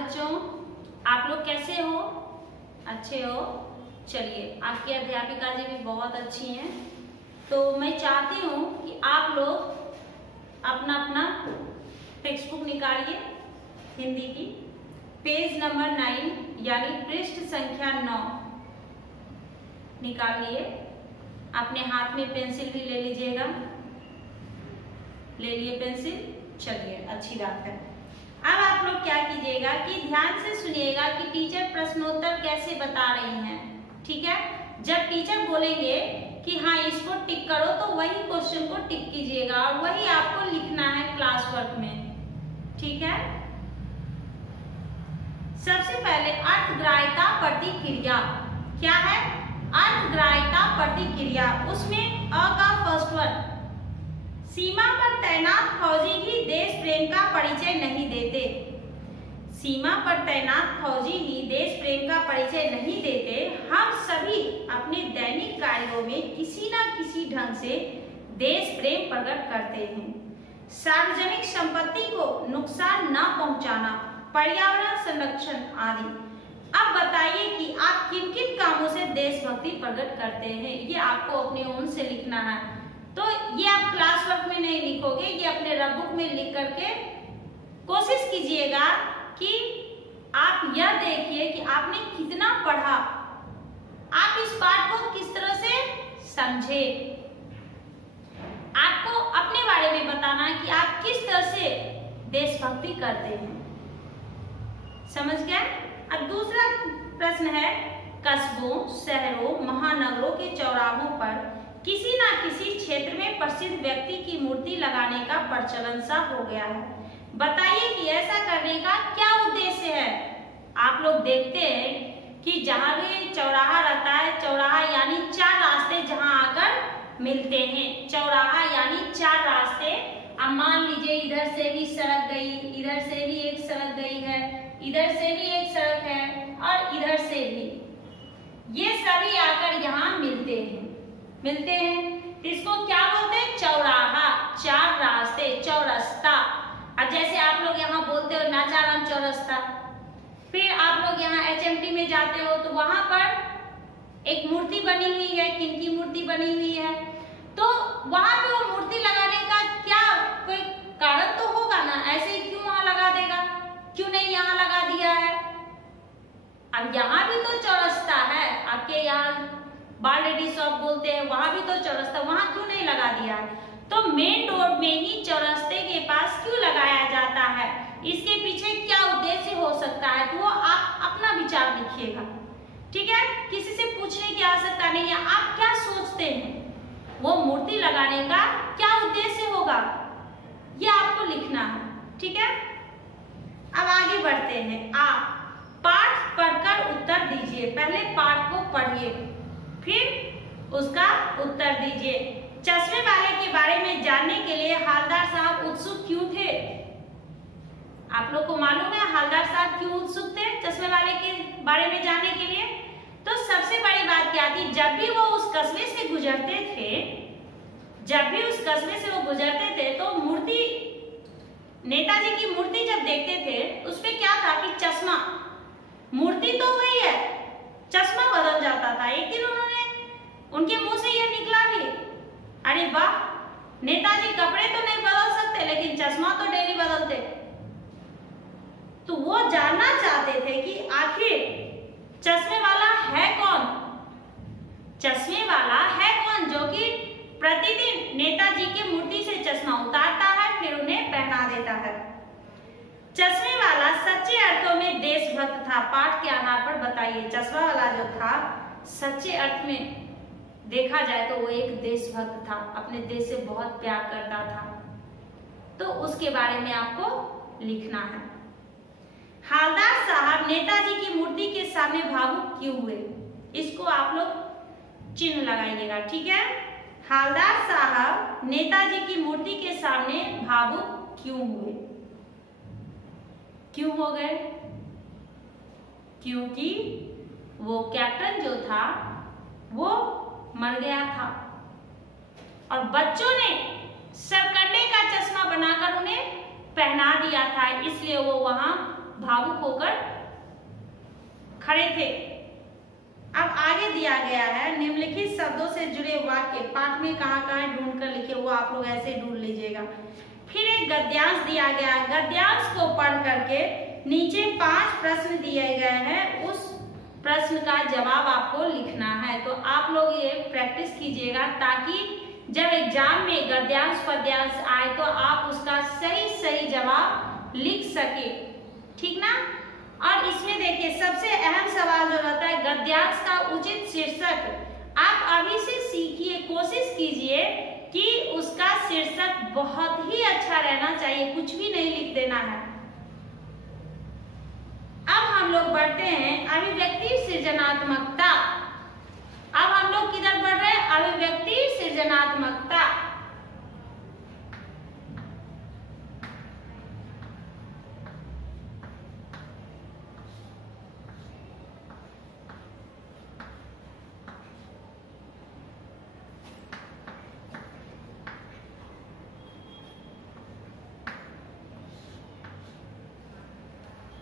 बच्चों, आप लोग कैसे हो? अच्छे हो? चलिए, आपकी अध्यापिका जी भी बहुत अच्छी हैं। तो मैं चाहती हूँ कि आप लोग अपना अपना टेक्स्ट बुक निकालिए हिंदी की, पेज नंबर 9 यानी पृष्ठ संख्या 9 निकाल लिए। अपने हाथ में पेंसिल भी ले लीजिएगा। ले लिए पेंसिल? चलिए, अच्छी बात है। अब आप लोग क्या कीजिएगा कि ध्यान से सुनिएगा कि टीचर प्रश्नोत्तर कैसे बता रही हैं। ठीक है? जब टीचर बोलेंगे कि हाँ इसको टिक करो, तो वही क्वेश्चन को टिक कीजिएगा और वही आपको लिखना है क्लास वर्क में। ठीक है? सबसे पहले अर्थग्राह्यता प्रतिक्रिया क्या है? अर्थग्राह्यता प्रतिक्रिया, उसमें अ का फर्स्ट वर्ड, सीमा पर तैनात फौजी ही देश प्रेम का परिचय नहीं देते। सीमा पर तैनात फौजी ही देश प्रेम का परिचय नहीं देते। हम सभी अपने दैनिक कार्यों में किसी न किसी ढंग से देश प्रेम प्रकट करते हैं। सार्वजनिक संपत्ति को नुकसान न पहुंचाना, पर्यावरण संरक्षण आदि। अब बताइए कि आप किन किन कामों से देशभक्ति प्रकट करते हैं। ये आपको अपने ओन से लिखना है। तो ये आप क्लास वर्क में नहीं लिखोगे, ये अपने रफ बुक में लिख करके कोशिश कीजिएगा कि आप यह देखिए कि आपने कितना पढ़ा, आप इस पाठ को किस तरह से समझे। आपको अपने बारे में बताना है कि आप किस तरह से देशभक्ति करते हैं। समझ गए? अब दूसरा प्रश्न है, कस्बों, शहरों, महानगरों के चौराहों पर किसी न किसी क्षेत्र में प्रसिद्ध व्यक्ति की मूर्ति लगाने का प्रचलन सा हो गया है। बताइए कि ऐसा करने का क्या उद्देश्य है। आप लोग देखते हैं कि जहां भी चौराहा रहता है, चौराहा यानी चार रास्ते जहां आकर मिलते हैं। चौराहा यानी चार रास्ते। अब मान लीजिए इधर से भी सड़क गई, इधर से भी एक सड़क गई है, इधर से भी एक सड़क है और इधर से भी, ये सभी आकर यहाँ मिलते हैं। इसको क्या बोलते हैं? चौराहा, चार रास्ते, चौरस्ता। अब जैसे आप लोग यहाँ बोलते हो नाचाराम चौरस्ता, फिर आप लोग यहाँ HMT में जाते हो तो वहां पर एक मूर्ति बनी हुई है। किनकी मूर्ति बनी हुई है? तो वहां पे वो मूर्ति लगाने का क्या कोई कारण तो होगा ना, ऐसे ही क्यों वहां लगा देगा? क्यों नहीं यहाँ लगा दिया है? अब यहाँ भी तो चौरस्ता है, आपके यहाँ बाल रेडी शॉप बोलते हैं, वहां भी तो चौरस्ता, वहां क्यों नहीं लगा दिया है? तो मेन रोड में ही चौरस्ते के पास क्यों लगाया जाता है? इसके पीछे क्या उद्देश्य हो सकता है? तो वो आप अपना विचार लिखिएगा। ठीक है? किसी से पूछने की आवश्यकता नहीं है। आप क्या सोचते हैं वो मूर्ति लगाने का क्या उद्देश्य होगा, ये आपको लिखना है। ठीक है? अब आगे बढ़ते हैं। आप पाठ पढ़कर उत्तर दीजिए। पहले पाठ को पढ़िए, फिर उसका उत्तर दीजिए। चश्मे वाले के बारे में जानने के लिए हालदार साहब उत्सुक क्यों थे? आप लोग को मालूम है हालदार साहब क्यों उत्सुक थे चश्मे वाले के बारे में जानने के लिए? तो सबसे बड़ी बात क्या थी, जब भी वो उस कस्बे से गुजरते थे, तो मूर्ति, नेताजी की मूर्ति जब देखते थे उसपे क्या था कि चश्मा, मूर्ति तो वही है, चश्मा बदल जाता था। एक दिन उनके मुंह से यह निकला भी, अरे वाह, नेताजी कपड़े तो नहीं बदल सकते लेकिन चश्मा तो डेली बदलते। तो वो जानना चाहते थे कि आखिर चश्मे वाला है कौन? चश्मे वाला है कौन जो कि प्रतिदिन नेताजी की मूर्ति से चश्मा उतारता है फिर उन्हें पहना देता है। चश्मे वाला सच्चे अर्थों में देशभक्त था। पाठ के आधार पर बताइए, चश्मा वाला जो था सच्चे अर्थ में देखा जाए तो वो एक देशभक्त था, अपने देश से बहुत प्यार करता था। तो उसके बारे में आपको लिखना है। हालदार साहब नेताजी की मूर्ति के सामने भावुक क्यों हुए? इसको आप लोग चिन्ह लगाइएगा। ठीक है? हालदार साहब नेताजी की मूर्ति के सामने भावुक क्यों हुए? क्यों हो गए? क्योंकि वो कैप्टन जो था वो मर गया था और बच्चों ने सरकंडे का चश्मा बनाकर उन्हें पहना दिया था, इसलिए वो वहां भावुक होकर खड़े थे। अब आगे दिया गया है निम्नलिखित शब्दों से जुड़े वाक्य पाठ में कहाँ ढूंढ कर लिखे, वो आप लोग ऐसे ढूंढ लीजिएगा। फिर एक गद्यांश दिया गया, गद्यांश को पढ़ करके नीचे 5 प्रश्न दिए गए हैं, उस प्रश्न का जवाब आपको लिखना है। तो आप लोग ये प्रैक्टिस कीजिएगा ताकि जब एग्जाम में गद्यांश पद्यांश आए तो आप उसका सही जवाब लिख सके, ठीक ना। और इसमें देखिए सबसे अहम सवाल जो रहता है गद्यांश का उचित शीर्षक आप अभी से सीखिए, कोशिश कीजिए कि उसका शीर्षक बहुत ही अच्छा रहना चाहिए, कुछ भी नहीं लिख देना है। अब हम लोग बढ़ते हैं अभिव्यक्ति सृजनात्मकता। अब हम लोग किधर बढ़ रहे हैं, अभिव्यक्ति सृजनात्मकता।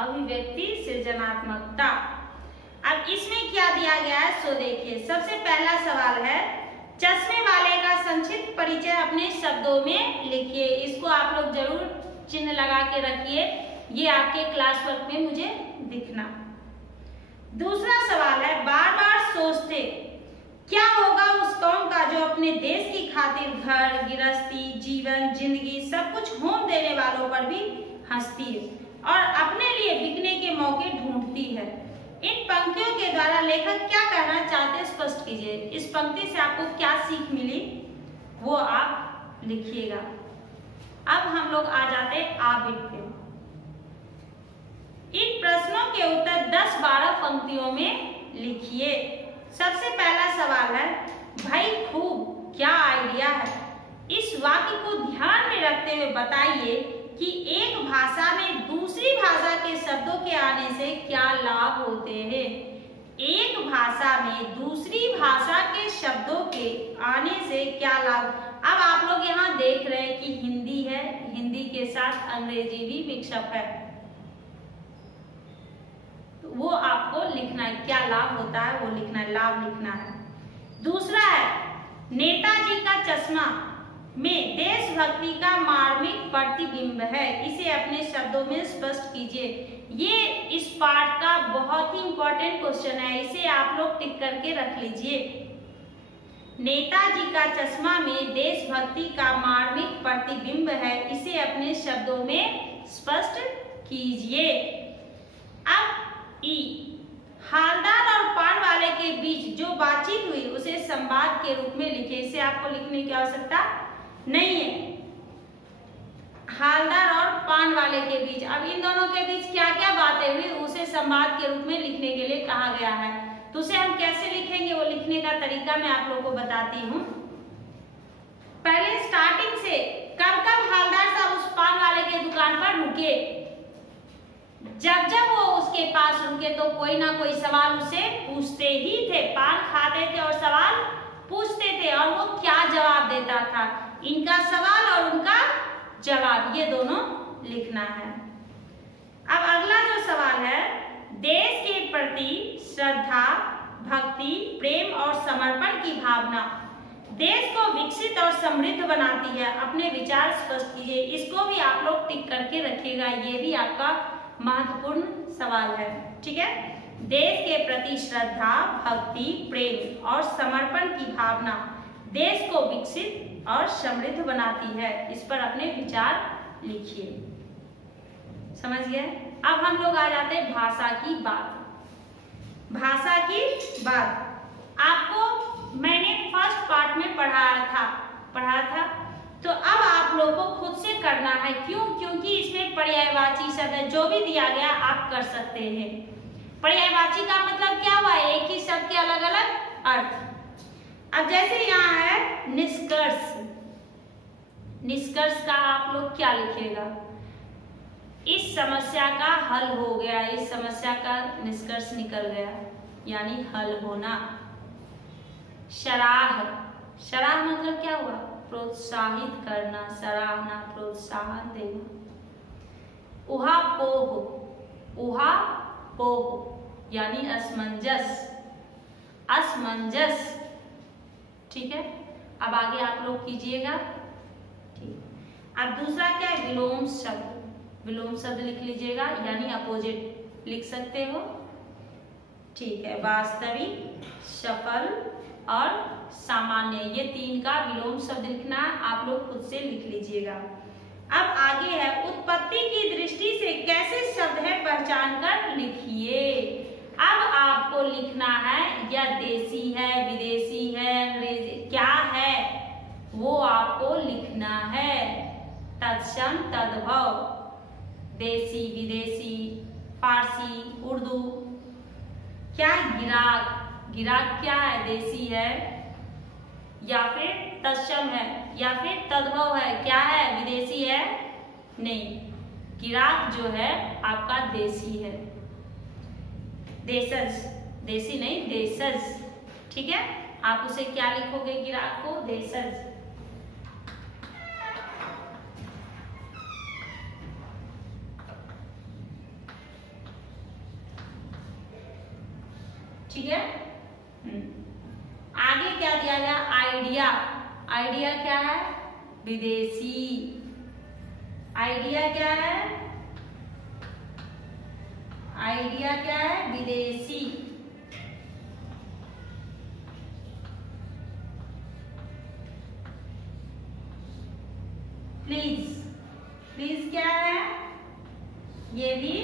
अभिव्यक्ति सृजनात्मकता। अब इसमें क्या दिया गया है सो देखिए, सबसे पहला सवाल है चश्मे वाले का संक्षिप्त परिचय अपने शब्दों में लिखिए। इसको आप लोग जरूर चिन्ह लगा के रखिए, ये आपके क्लास वर्क में मुझे दिखना। दूसरा सवाल है बार बार सोचते क्या होगा उस कौम का जो अपने देश की खातिर घर गृहस्थी जीवन जिंदगी सब कुछ होम देने वालों पर भी हंसती है और अपने लिए बिकने के मौके ढूंढती है। इन पंक्तियों के द्वारा लेखक क्या कहना चाहते हैं स्पष्ट कीजिए। इस पंक्ति से आपको क्या सीख मिली वो आप लिखिएगा। अब हम लोग आ जाते हैं आबिद पे। इन प्रश्नों के उत्तर 10-12 पंक्तियों में लिखिए। सबसे पहला सवाल है भाई खूब क्या आइडिया है। इस वाक्य को ध्यान में रखते हुए बताइए कि एक भाषा में दूसरी भाषा के शब्दों के आने से क्या लाभ होते हैं। एक भाषा में दूसरी भाषा के शब्दों के आने से क्या लाभ। अब आप लोग यहाँ देख रहे हैं कि हिंदी है, हिंदी के साथ अंग्रेजी भी मिक्सअप है, तो वो आपको लिखना है, क्या लाभ होता है वो लिखना है, लाभ लिखना है। दूसरा है नेताजी का चश्मा में देशभक्ति का मार्मिक प्रतिबिंब है, इसे अपने शब्दों में स्पष्ट कीजिए। ये इस पार्ट का बहुत ही इंपॉर्टेंट क्वेश्चन है, इसे आप लोग टिक करके रख लीजिए। नेताजी का चश्मा में देशभक्ति का मार्मिक प्रतिबिंब है, इसे अपने शब्दों में स्पष्ट कीजिए। अब ई हालदार और पान वाले के बीच जो बातचीत हुई उसे संवाद के रूप में लिखे। इसे आपको लिखने की आवश्यकता नहीं है। हालदार और पान वाले के बीच, अब इन दोनों के बीच क्या क्या बातें हुई उसे संवाद के रूप में लिखने के लिए कहा गया है। तो उसे हम कैसे लिखेंगे वो लिखने का तरीका मैं आप लोगों को बताती हूँ। पहले स्टार्टिंग से कब कब हालदार साहब उस पान वाले के दुकान पर रुके, जब जब वो उसके पास रुके तो कोई ना कोई सवाल उसे पूछते ही थे, पान खाते थे और सवाल पूछते थे, और वो क्या जवाब देता था। इनका सवाल और उनका जवाब ये दोनों लिखना है। अब अगला जो सवाल है देश के प्रति श्रद्धा भक्ति प्रेम और समर्पण की भावना देश को विकसित और समृद्ध बनाती है, अपने विचार स्पष्ट कीजिए। इसको भी आप लोग टिक करके रखिएगा, ये भी आपका महत्वपूर्ण सवाल है, ठीक है। देश के प्रति श्रद्धा भक्ति प्रेम और समर्पण की भावना देश को विकसित और समृद्ध बनाती है, इस पर अपने विचार लिखिए। समझ गए। अब हम लोग आ जाते हैं भाषा की बात। भाषा की बात आपको मैंने फर्स्ट पार्ट में पढ़ाया था, तो अब आप लोगों को खुद से करना है। क्यों? क्योंकि इसमें पर्यायवाची शब्द है, जो भी दिया गया आप कर सकते हैं। पर्यायवाची का मतलब क्या हुआ, एक ही शब्द के अलग अलग अर्थ। अब जैसे यहाँ है निष्कर्ष, निष्कर्ष का आप लोग क्या लिखेगा, इस समस्या का हल हो गया, इस समस्या का निष्कर्ष निकल गया, यानी हल होना। सराह, सराह मतलब क्या हुआ, प्रोत्साहित करना, सराहना प्रोत्साहन देना। उहापोह, ऊहापोह यानी असमंजस, असमंजस। ठीक है, अब आगे आप लोग कीजिएगा। ठीक, अब दूसरा क्या है, विलोम शब्द। विलोम शब्द लिख लीजिएगा यानी अपोजिट लिख सकते हो। ठीक है, वास्तविक, सफल और सामान्य, ये तीन का विलोम शब्द लिखना है, आप लोग खुद से लिख लीजिएगा। अब आगे है, उत्पत्ति की दृष्टि से कैसे शब्द है पहचान कर लिखिए। अब आपको लिखना है यह देसी है, विदेशी है, अंग्रेजी क्या है वो आपको लिखना है। तत्सम, तद्भव, देसी, विदेशी, फारसी, उर्दू। क्या गिराक, गिराक क्या है, देसी है या फिर तत्सम है या फिर तद्भव है, क्या है, विदेशी है, नहीं, गिराक जो है आपका देसी है। देशज, देसी नहीं, देशज। ठीक है, आप उसे क्या लिखोगे, गिराक को, देशज। ठीक है, आगे क्या दिया गया, आइडिया। आइडिया क्या है, विदेशी। आइडिया क्या है, आइडिया क्या है, विदेशी। प्लीज, प्लीज क्या है, ये भी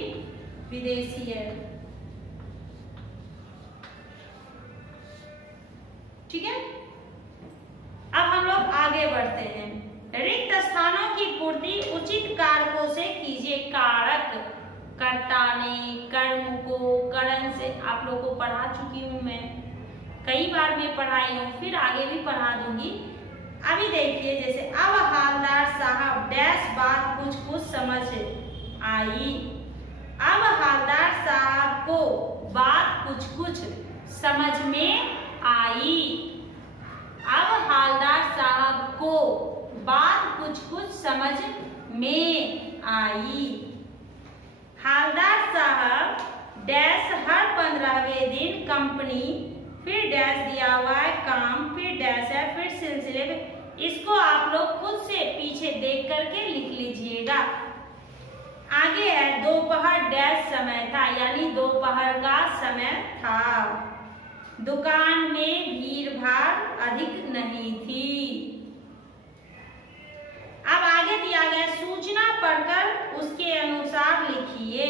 विदेशी है। ठीक है, अब हम लोग आगे बढ़ते हैं। रिक्त स्थानों की पूर्ति उचित कारकों से कीजिए। कारक, कर्ता ने, कर्म को, करण से आप लोगों को पढ़ा चुकी हूं मैं, कई बार मैं पढ़ाई हूं, फिर आगे भी पढ़ा दूंगी। अभी देखिए, जैसे अब हालदार साहब डैश बात कुछ कुछ समझ आई। अब हालदार साहब को बात कुछ कुछ समझ में आई। अब हालदार साहब को बात कुछ कुछ समझ में आई। हालदार साहब डैश हर 15वें दिन कंपनी, फिर डैश दिया हुआ है काम, फिर डैश है, फिर सिलसिले में, इसको आप लोग खुद से पीछे देख करके लिख लीजिएगा। आगे है, दोपहर डैश समय था यानी दोपहर का समय था। दुकान में भीड़ भाड़ अधिक नहीं थी। अब आगे दिया गया, सूचना पढ़कर उसके अनुसार लिखिए।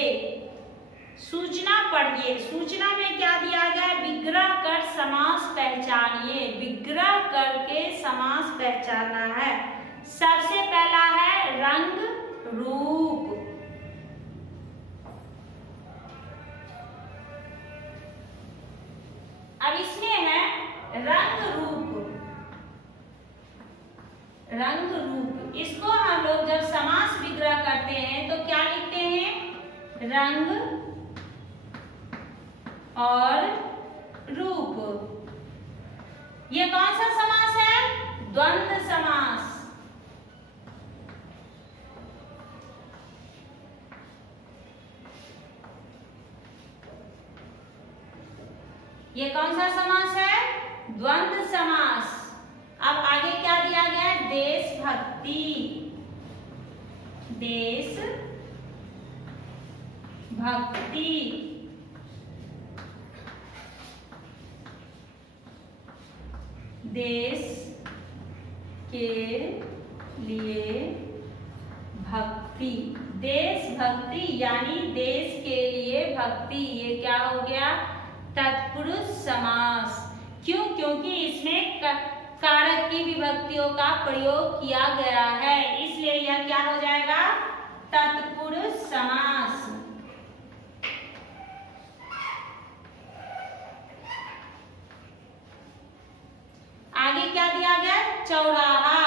सूचना पढ़िए, सूचना में क्या दिया गया, विग्रह कर समास पहचानिए। विग्रह करके समास पहचानना है। सबसे पहला है रंग रूप। अब इसमें है रंग रूप। रंग रूप, इसको हम लोग जब समास विग्रह करते हैं तो क्या लिखते हैं, रंग और रूप। ये कौन सा समास है, द्वंद्व समास। ये कौन सा समास है, द्वंद्व समास। अब आगे क्या दिया गया है, देशभक्ति। देश भक्ति, देश के लिए भक्ति। देशभक्ति यानी देश के लिए भक्ति, ये क्या हो गया, तत्पुरुष समास। क्यों, क्योंकि इसमें कारक की विभक्तियों का प्रयोग किया गया है, इसलिए यह क्या हो जाएगा, तत्पुरुष समास। आगे क्या दिया गया, चौराहा।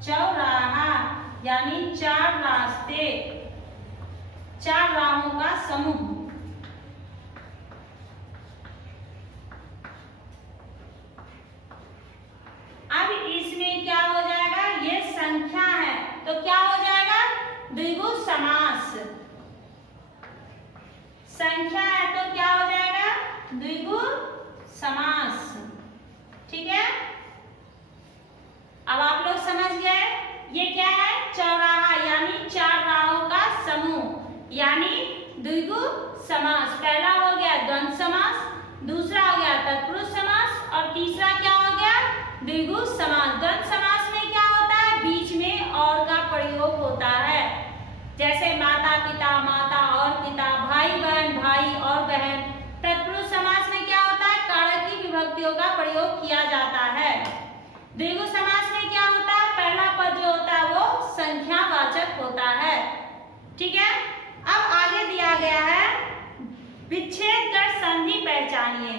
चौराहा यानी चार रास्ते, चार राहों का समूह। अब इसमें क्या हो जाएगा, ये संख्या है संख्या है तो क्या हो जाएगा, द्विगु समास। ठीक है, अब आप लोग समझ गए ये क्या है, चौराहा यानी चार राहों का समूह यानी द्विगु समास। पहला हो गया द्वंद्व समास, दूसरा हो गया तत्पुरुष समास और तीसरा क्या हो गया, द्विगु समास। द्वंद्व समास में क्या होता है, बीच में और का प्रयोग होता है, जैसे माता पिता, माता और पिता, भाई बहन, भाई और बहन। तत्पुरुष समास में क्या होता है, कारक की विभक्तियों का प्रयोग किया जाता है। द्विगु समास में क्या होता है, पहला पद जो होता है वो संख्यावाचक होता है। ठीक है, अब आगे दिया गया है विच्छेद कर संधि पहचानिए।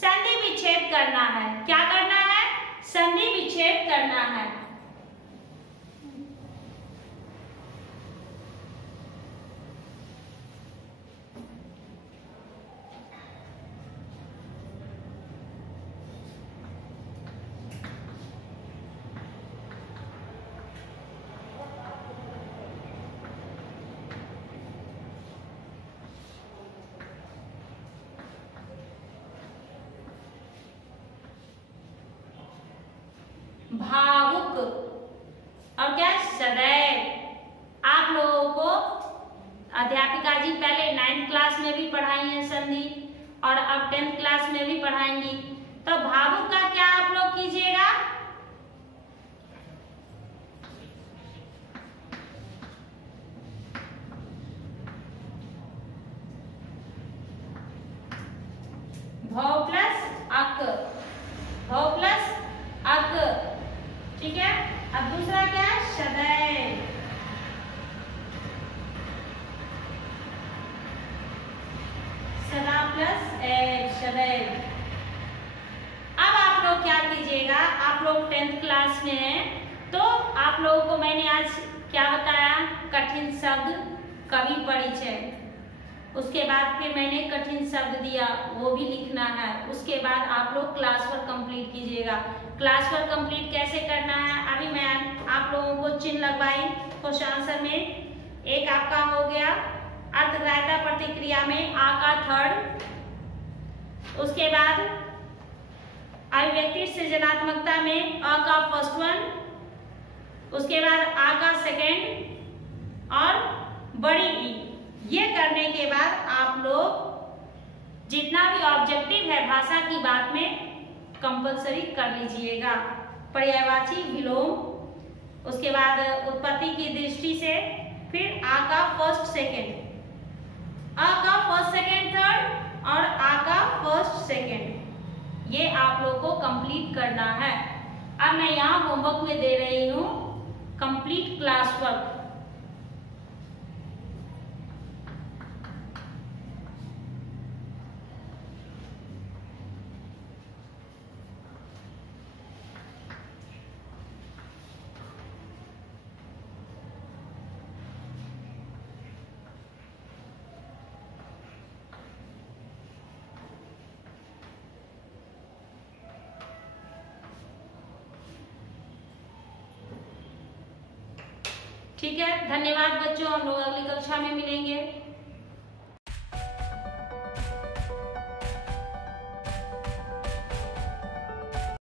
संधि विच्छेद करना है, क्या करना है, संधि विच्छेद करना है। भावुक और क्या, सदैव। आप लोगों को अध्यापिका जी पहले 9th क्लास में भी पढ़ाई है संधि और अब 10th क्लास में भी पढ़ाएंगी। तो भावुक का क्या आप लोग कीजिएगा, भौ प्लस अक, भौ प्लस अक। ठीक है, अब दूसरा क्या है, सदैव। सदा प्लस सदैव। अब आप लोग क्या कीजिएगा, आप लोग 10th क्लास में हैं तो आप लोगों को मैंने आज क्या बताया, कठिन शब्द कवि परिचय, उसके बाद फिर मैंने कठिन शब्द दिया वो भी लिखना है। उसके बाद आप लोग क्लास वर्क कंप्लीट कीजिएगा। क्लास वर्क कंप्लीट कैसे करना है, अभी मैं आप लोगों को चिन्ह लगवाई क्वेश्चन आंसर में। एक आपका हो गया अर्धग्राह्यता प्रतिक्रिया में आ का थर्ड, उसके बाद अभिव्यक्ति सृजनात्मकता में अ का फर्स्ट वन, उसके बाद आ का सेकेंड और बड़ी ई। ये करने के बाद आप लोग जितना भी ऑब्जेक्टिव है भाषा की बात में कंपलसरी कर लीजिएगा। पर्यायवाची विलोम, उसके बाद उत्पत्ति की दृष्टि से, फिर आ का फर्स्ट सेकेंड, अ का फर्स्ट सेकेंड थर्ड और आ का फर्स्ट सेकेंड, ये आप लोग को कंप्लीट करना है। अब मैं यहाँ होमवर्क में दे रही हूँ कंप्लीट क्लास वर्क। ठीक है, धन्यवाद बच्चों, हम लोग अगली कक्षा में मिलेंगे।